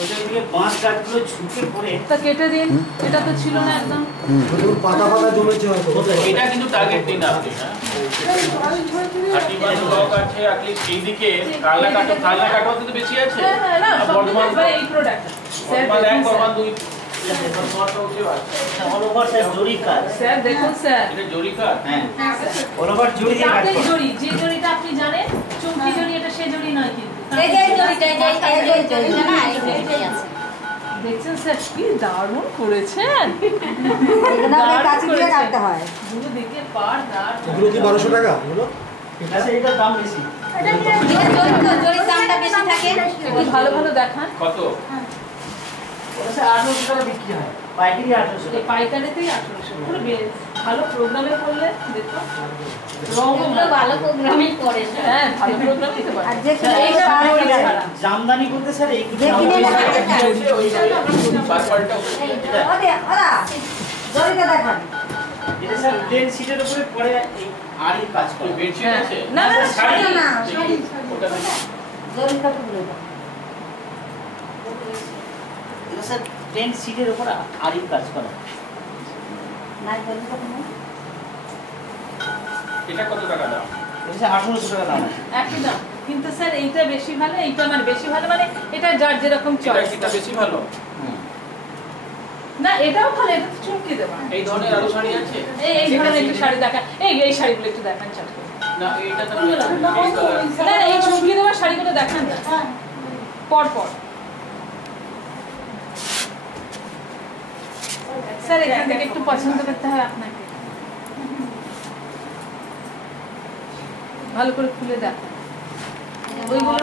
ওইটা দিয়ে বাঁশ গাছগুলো ঝুঁকে পড়ে তা কেটে দিন, এটা তো ছিল না একদম। পাতা পাতা জমেছে হয়তো। এটা কিন্তু টার্গেট দিন আপনি, হ্যাঁ 31 ব্লক আছে অ্যাটলিস্ট এইদিকে কালনা কাটো কিন্তু বেশি আছে। হ্যাঁ না বর্ধমান এই product sir Bardhaman 2 all over sir জরি কাজ। স্যার দেখুন স্যার এটা জরি কাজ। হ্যাঁ অল ওভার জরি দিয়ে কাজ আপনি করে। জরি, যে জরিটা আপনি জানেন চুমকি জরি, এটা সেই জরি নয় কিন্তু। এই যে জরিটা না এই জরিটাই আছে। দেখছেন স্যার কি দারুণ করেছেন। এটা আমরা কাছে দিয়ে কাটতে হয়। পুরো দিকে পার দাঁড়। এগুলো কি 1200 টাকা এগুলো? আচ্ছা এটার দাম বেশি। জরির দামটা বেশি থাকে। একটু ভালো ভালো দেখান। কত? ওটা স্যার 1800 টাকা বিক্রি হয়, পাইকারি 1800 এই টাকা। পাইকারিতেই 1800। পুরো বেশ ভালো প্রোগ্রামে করলে দেখো রঙও ওগুলো ভালো প্রোগ্রামিং করে। হ্যাঁ ভালো প্রোগ্রাম দিতে পারে। আর যে এইটা কিনে জরি ছাড়া। জামদানি বলতে স্যার এই যে কিনে পাসওয়ার্ডটা ওরা জরিটা দেখান। এটা স্যার প্লেন শীটের উপরে পরে এই আড়ি কাজ করে। বেডশিট আছে? না না শাড়ি না শাড়ি। ওটা জরিটা পুরো এটা স্যার প্লেন শীটের উপরে আড়ি কাজ করা। না জরিটা পুরো এটা কত টাকা দাম? এটা স্যার 1800 টাকা দাম আছে। একই দাম, কিন্তু স্যার এইটা বেশি ভালো, এইটা মানে বেশি ভালো, মানে এটা যার যেরকম চয়েস। এটা বেশি ভালো। না এটাও ভালো, এটা তো চুমকি দেওয়া। এই ধরনের আরো শাড়ি আছে? এই ধরনের একটু শাড়ি দেখা, এই শাড়িগুলো একটু দেখান চট করে। না এইটা তো না এই চুমকি দেওয়া শাড়িগুলো দেখান না পর পর। স্যার এখান থেকে একটু পছন্দ করতে হবে আপনাকে, ভালো করে খুলে দেখান ওইগুলো।